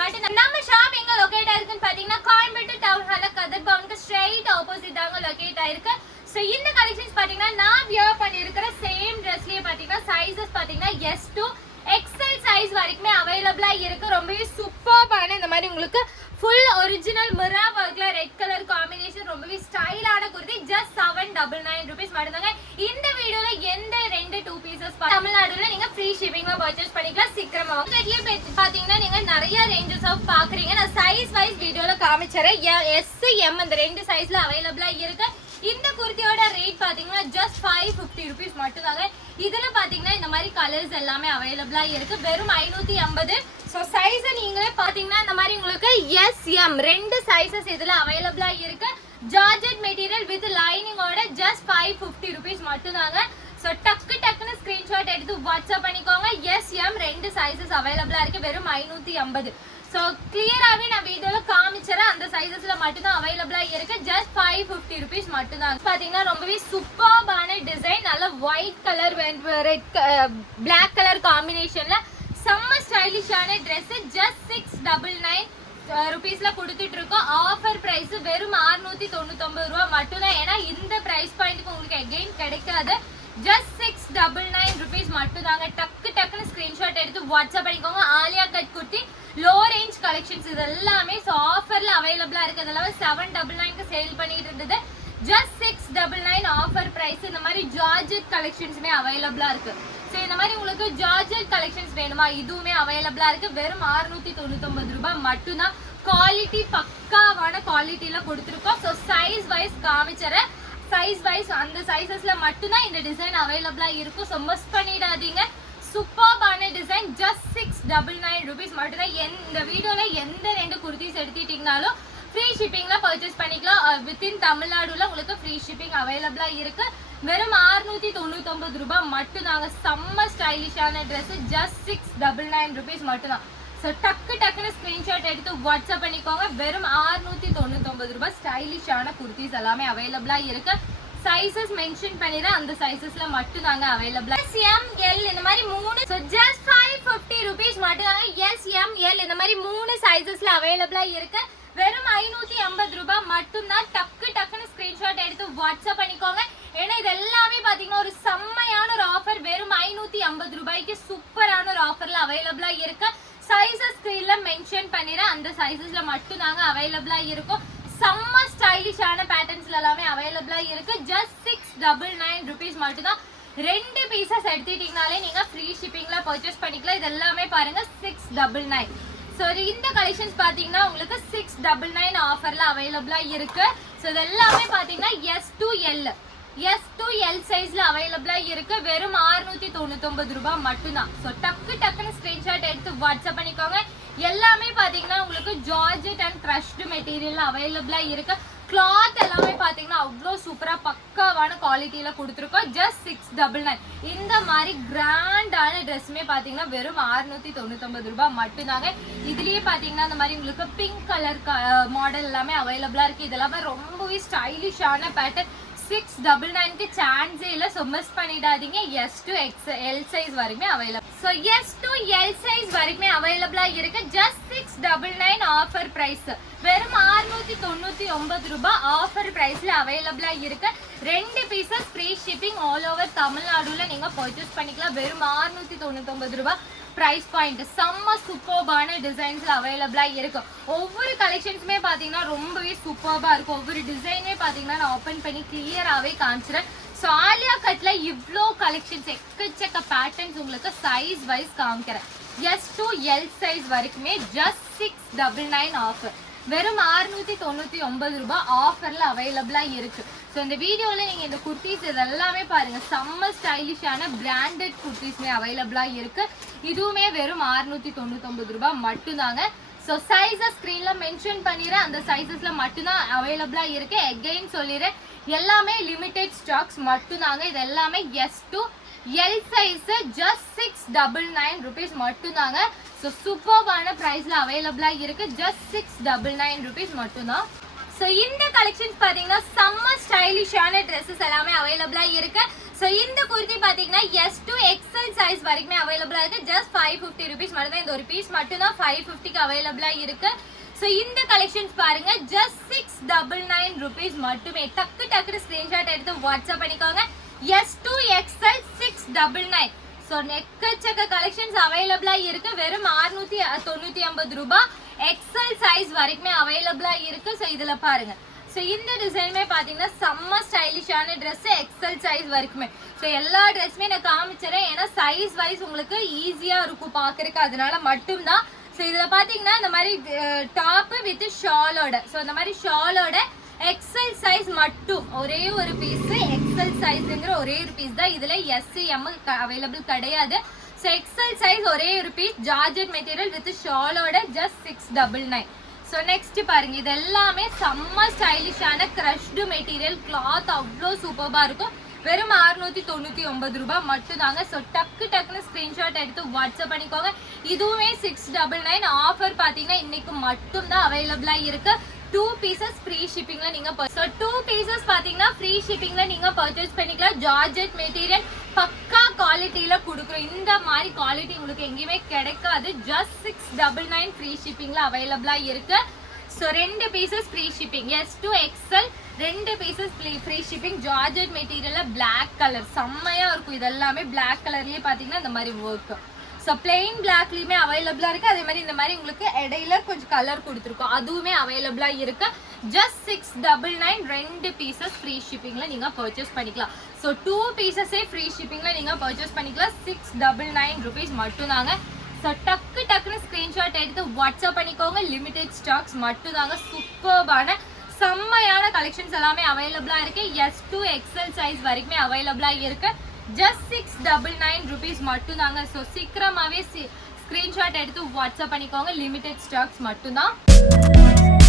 மட்டும் நம்ம ஷாப் எங்க லொகேட் ஆயிருக்குன்னு பாத்தீங்கன்னா கோயம்பேடு டவுன் ஹால்ல கதர் பவுனுக்கு ஸ்ட்ரைட் ஆப்போசிட் தாங்க லொகேட் ஆயிருக்கு. சோ இந்த கலெக்ஷன்ஸ் பாத்தீங்கன்னா நான் வியர் பண்ணியிருக்கிற சேம் ட்ரெஸ்லயே பாத்தீங்கன்னா சைஸஸ் பாத்தீங்கன்னா S to XL சைஸ் வரைக்குமே அவைலபிளா இருக்கு. ரொம்பவே சூப்பர்பான இந்த மாதிரி உங்களுக்கு ஃபுல் ஒரிஜினல் மிரா ஒர்க்ல ரெட் கலர் காம்பினேஷன் ரொம்பவே ஸ்டைலான குர்த்தி ஜஸ்ட் 799 rupees மட்டும்தாங்க. இந்த வீடியோல எந்த ரெண்டு 2 பீசஸ் தமிழ்நாடுல நீங்க ஃப்ரீ ஷிப்பிங்ல பர்ச்சேஸ் பண்ணிக்கலாம். சீக்கிரமா இதுலயே பாத்தீங்கன்னா நீங்க நிறைய ரேஞ்சஸ் ஆஃப் பாக்குறீங்க. நான் சைஸ் வைஸ் வீடியோல காமிச்சறேன். S M அந்த ரெண்டு சைஸ்ல அவைலபிளா இருக்கு. இந்த குர்த்தியோட ரேட் பாத்தீங்கன்னா ஜஸ்ட் 550 rupees மட்டும்தாங்க. இதுல பாத்தீங்கன்னா இந்த மாதிரி கலர்ஸ் எல்லாமே அவைலபிளா இருக்கு. வெறும் 550. சோ சைஸ் நீங்களே பாத்தீங்கன்னா இந்த மாதிரி உங்களுக்கு S M ரெண்டு சைஸஸ் இதுல அவைலபிளா இருக்கு. ஜார்ஜெட் மெட்டீரியல் வித் லைனிங்கோட ஜஸ்ட் 550 rupees மட்டும்தாங்க. சோ டக்குன்னு ஸ்கிரீன்ஷாட் எடுத்து வாட்ஸ்அப் பண்ணிக்கோங்க. S M ரெண்டு சைஸஸ் அவைலபிளா இருக்கு. வெறும் 550. சோ கிளியராவே நான் வீடியோல காமிச்சறேன். அந்த சைஸஸ்ல மட்டும் தான் அவைலபிளா இருக்கு. ஜஸ்ட் 550 rupees மட்டும் தான். பாத்தீங்கன்னா ரொம்பவே சூப்பர்பான டிசைன். நல்ல white colour red black colour காம்பினேஷன்ல செம்ம ஸ்டைலிஷான Dress. ஜஸ்ட் 699 rupeesல கொடுத்துட்டு இருக்கோம். ஆஃபர் பிரைஸ் வெறும் 699 ரூபாய் மட்டும் தான். ஏன்னா இந்த பிரைஸ் பாயிண்ட்க்கு உங்களுக்கு அகைன் கிடைக்காது. ஜஸ்ட் 699 rupees மட்டும் தாங்க. டக்குன்னு ஸ்கிரீன்ஷாட் எடுத்து வாட்ஸ்அப் பண்ணிக்கோங்க. Alia cut kurti low range collections இது எல்லாமே ஆஃபர்ல அவைலபிளா இருக்கு. அதெல்லாம் 799க்கு சேல் பண்ணிட்டு இருந்தது. Just 699 offer price. இந்த மாதிரி ஜார்ஜெட் கலெக்ஷன்ஸ்மே அவைலபிளா இருக்கு. சோ இந்த மாதிரி உங்களுக்கு ஜார்ஜெட் கலெக்ஷன்ஸ் வேணுமா இதுவுமே அவைலபிளா இருக்கு. வெறும் 699 ரூபாய் மட்டும் தான். குவாலிட்டி பக்காவான குவாலிட்டில கொடுத்துருக்கோம். சோ சைஸ் வைஸ் காமிச்சறேன். சைஸ் வைஸ் அந்த சைஸஸ்ல மட்டும் தான் இந்த டிசைன் அவைலபிளா இருக்கும். சோ மிஸ் பண்ணிடாதீங்க. சூப்பர்பான டிசைன். ஜஸ்ட் 699 rupees மட்டும் தான். இந்த வீடியோல எந்த ரெண்டு குர்த்திஸ் எடுத்துட்டீங்கனாலும் ஃப்ரீ ஷிப்பிங்ல பர்ச்சேஸ் பண்ணிக்கலாம். வித்தின் தமிழ்நாடுல உங்களுக்கு ஃப்ரீ ஷிப்பிங் அவைலபிளா இருக்கு. வெறும் 699 ரூபாய் மட்டும் தாங்க. செம்ம ஸ்டைலிஷான Dress. ஜஸ்ட் 699 rupees மட்டும் தான். சோ டக்குன்னு ஸ்கிரீன்ஷாட் எடுத்து வாட்ஸ்அப் பண்ணிக்கோங்க. வெறும் 699 ரூபாய். ஸ்டைலிஷான குர்த்திஸ் எல்லாமே அவைலபிளா இருக்கு. சைஸஸ் மென்ஷன் பண்ணிடுறேன். அந்த சைஸஸ்ல மட்டும் தாங்க அவைலபிளா. S M L இந்த மாதிரி மூணு. சோ ஜஸ்ட் 550 rupees மட்டும் தாங்க. S M L இந்த மாதிரி மூணு சைஸஸ்ல அவைலபிளா இருக்கு. வெறும் 550 ரூபாய் மட்டும் தான். டக்குன்னு ஸ்கிரீன்ஷாட் எடுத்து வாட்ஸ்அப் பண்ணிக்கோங்க. ஏன்னா இது எல்லாமே பாத்தீங்கன்னா ஒரு செம்மையான ஒரு ஆஃபர். வெறும் 550 ரூபாய்க்கு சூப்பரான ஒரு ஆஃபர்ல அவைலபிளா இருக்கு. சைஸஸ் ஸ்கிரீன்ல மென்ஷன் பண்ணிடுறேன். அந்த சைஸஸ்ல மட்டும் தாங்க அவைலபிளா இருக்கும். செம்ம ஸ்டைலிஷான பேட்டர்ன்ஸ்ல எல்லாமே அவைலபிளா இருக்கு. ஜஸ்ட் 699 rupees மட்டும் தான். ரெண்டு பீசஸ் எடுத்துட்டீங்கனாலே நீங்க ஃப்ரீ ஷிப்பிங்ல பர்ச்சேஸ் பண்ணிக்கலாம். இது எல்லாமே பாருங்க 699. சோ இந்த கலெக்ஷன்ஸ் பாத்தீங்கன்னா உங்களுக்கு 699 ஆஃபர்ல அவைலபிளா இருக்கு. சோ இது எல்லாமே பாத்தீங்கன்னா S to L சைஸ்ல அவைலபிளா இருக்கு. வெறும் 699 ரூபாய் மட்டும் தான். சோ டக்குன்னு ஸ்கிரீன்ஷாட் எடுத்து வாட்ஸ்அப் பண்ணிக்கோங்க. எல்லாமே பாத்தீங்கன்னா உங்களுக்கு ஜார்ஜெட் அண்ட் க்ரஷ்டு மெட்டீரியல்ல அவைலபிளா இருக்கு. கிளாத் எல்லாமே பாத்தீங்கன்னா அவ்வளோ சூப்பரா பக்காவான குவாலிட்டியில கொடுத்துருக்கோம். ஜஸ்ட் 699. இந்த மாதிரி கிராண்டான ட்ரெஸ்ஸுமே பாத்தீங்கன்னா வெறும் 699 ரூபாய் மட்டும் தாங்க. இதுலயே பாத்தீங்கன்னா இந்த மாதிரி உங்களுக்கு பிங்க் கலர் மாடல் எல்லாமே அவைலபிளா இருக்கு. இதெல்லாமே ரொம்பவே ஸ்டைலிஷான பேட்டர்ன். 699க்கு சான்ஸே இல்ல. சோ மிஸ் பண்ணிடாதீங்க. S to L சைஸ் வரைக்குமே available. So S to L size வரைக்குமே அவைலபிளா இருக்கு. Just 699 offer price. வெறும் 699 ரூபாய் ஆஃபர் பிரைஸ்ல அவைலபிளா இருக்கு. ரெண்டு pieces free shipping all over தமிழ்நாடுல நீங்க பர்ச்சேஸ் பண்ணிக்கலாம். வெறும் 699 ரூபாய் பிரைஸ் பாயிண்ட். செம்ம சூப்பர்பான டிசைன்ஸ்ல அவைலபிளா இருக்கு. ஒவ்வொரு கலெக்ஷன்ஸுமே பாத்தீங்கன்னா ரொம்பவே சூப்பர்பா இருக்கும். ஒவ்வொரு டிசைனே பாத்தீங்கன்னா நான் ஓபன் பண்ணி கிளியராவே காமிச்சிறேன். சோ ஆலியா கட்ல இவ்ளோ கலெக்ஷன்ஸ் எக்கச்சக்க பேட்டர்ன்ஸ் உங்களுக்கு சைஸ் வைஸ் காமிக்கிறேன். S to L சைஸ் வரைக்குமே ஜஸ்ட் 699 ஆஃபர். வெறும் 699 ரூபாய் ஆஃபர்ல அவைலபிளா இருக்கு. ஸோ இந்த வீடியோல நீங்க இந்த குர்த்திஸ் இதெல்லாமே பாருங்க. செம்ம ஸ்டைலிஷான பிராண்டட் குர்த்திஸ்மே அவைலபிளா இருக்கு. இதுவுமே வெறும் 699 ரூபாய் மட்டும் தாங்க. ஸோ சைஸஸ் ஸ்க்ரீன்ல மென்ஷன் பண்ணிடுறேன். அந்த சைஸஸ்ல மட்டும்தான் அவைலபிளா இருக்கு. எகைன் சொல்லிடுறேன், எல்லாமே லிமிடெட் ஸ்டாக்ஸ் மட்டும் தாங்க. இது எல்லாமே S to L size. Just 699 rupees மட்டும் தாங்க. ஸோ சூப்பர்வான பிரைஸ்ல அவைலபிளா இருக்கு. ஜஸ்ட் 699 rupees மட்டும் தான். ஸோ இந்த கலெக்ஷன்ஸ் பார்த்தீங்கன்னா செம்ம ஸ்டைலிஷான ட்ரெஸ்ஸஸ் எல்லாமே அவைலபிளா இருக்கு. சோ இந்த குர்த்தி பாத்தீங்கன்னா S to XL சைஸ் வரைக்குமே அவைலபிளா இருக்கு. ஜஸ்ட் 550 rupees மட்டும் தான். இந்த ஒரு பீஸ் மட்டும் தான் 550 க்கு அவைலபிளா இருக்கு. சோ இந்த கலெக்ஷன்ஸ் பாருங்க, ஜஸ்ட் 699 rupees மட்டுமே. டக்கு டக்குனு ஸ்கிரீன்ஷாட் எடுத்து வாட்ஸ்அப் பண்ணிக்கோங்க. S to XL 699. சோ எக்கச்சக்க கலெக்ஷன்ஸ் அவைலபிளா இருக்கு. வெறும் 695 ரூபாய். XL சைஸ் வரைக்குமே அவைலபிளா இருக்கு. சோ இதுல பாருங்க. சோ இந்த டிசைனுமே பாத்தீங்கன்னா செம்ம ஸ்டைலிஷான Dress, XL சைஸ் வரைக்குமே. சோ எல்லா ட்ரெஸ்ஸுமே நான் காமிச்சறேன். ஏன்னா சைஸ் வைஸ் உங்களுக்கு ஈஸியா இருக்கும் பாக்குறதுக்கு, அதனால மட்டும்தான். சோ இதுல பாத்தீங்கன்னா இந்த மாதிரி டாப் வித் ஷாலோட, சோ இந்த மாதிரி ஷாலோட XL சைஸ் மட்டும் ஒரே ஒரு பீஸ். XL சைஸ்ங்கிற ஒரே ஒரு பீஸ் தான். இதுல S M அவைலபிள் கிடையாது. சோ XL சைஸ் ஒரே ஒரு பீஸ். ஜார்ஜெட் மெட்டீரியல் வித் ஷாலோட ஜஸ்ட் 699. சோ நெக்ஸ்ட் பாருங்க, இது எல்லாமே செம்ம ஸ்டைலிஷான கிரஷ்டு மெட்டீரியல். கிளாத் அவ்வளோ சூப்பர்பா இருக்கும். வெறும் 699 ரூபாய் மட்டும் தாங்க. ஸோ டக்கு டக்குன்னு ஸ்கிரீன்ஷாட் எடுத்து வாட்ஸ்அப் பண்ணிக்கோங்க. இதுவுமே 699. ஆஃபர் பார்த்தீங்கன்னா இன்னைக்கு மட்டும் தான் அவைலபிளா இருக்கு. 2 pieces ஃப்ரீ ஷிப்பிங்ல நீங்க ஸோ 2 pieces பாத்தீங்கன்னா ஃப்ரீ ஷிப்பிங்ல நீங்க பர்ச்சேஸ் பண்ணிக்கலாம். ஜார்ஜெட் மெட்டீரியல் பக்கா குவாலிட்டியில கொடுக்குறோம். இந்த மாதிரி குவாலிட்டி உங்களுக்கு எங்கேயுமே கிடைக்காது. ஜஸ்ட் 699 ஃப்ரீ ஷிப்பிங்ல அவைலபிளா இருக்கு. So 2 pieces free shipping. S to XL 2 pieces free shipping. Georgette மெட்டீரியல்ல பிளாக் கலர் செம்மையா இருக்கும். இது எல்லாமே பிளாக் கலர்லயே பாத்தீங்கன்னா இந்த மாதிரி ஒர்க். ஸோ பிளெயின் பிளாக்லயுமே அவைலபிளா இருக்கு. அதே மாதிரி இந்த மாதிரி உங்களுக்கு இடையில கொஞ்சம் கலர் கொடுத்துருக்கோம், அதுவுமே அவைலபிளா இருக்கு. ஜஸ்ட் 699. 2 pieces ஃப்ரீ ஷிப்பிங்ல நீங்க பர்ச்சேஸ் பண்ணிக்கலாம். ஸோ 2 pieces ஃப்ரீ ஷிப்பிங்ல நீங்க பர்ச்சேஸ் பண்ணிக்கலாம். 699 rupees மட்டும் தாங்க. ஸோ டக்கு டக்குன்னு ஸ்கிரீன்ஷாட் எடுத்து வாட்ஸ்அப் பண்ணிக்கோங்க. லிமிடெட் ஸ்டாக்ஸ் மட்டும் தாங்க. சூப்பர்பான செம்மையான கலெக்ஷன்ஸ் எல்லாமே அவைலபிளா இருக்கு. S to XL சைஸ் வரைக்குமே அவைலபிளா இருக்கு. ஜஸ்ட் 699 rupees மட்டும் தாங்க. ஸோ சீக்கிரமாவே ஸ்கிரீன்ஷாட் எடுத்து வாட்ஸ்அப் பண்ணிக்கோங்க. லிமிடெட் ஸ்டாக்ஸ் மட்டும் தான்.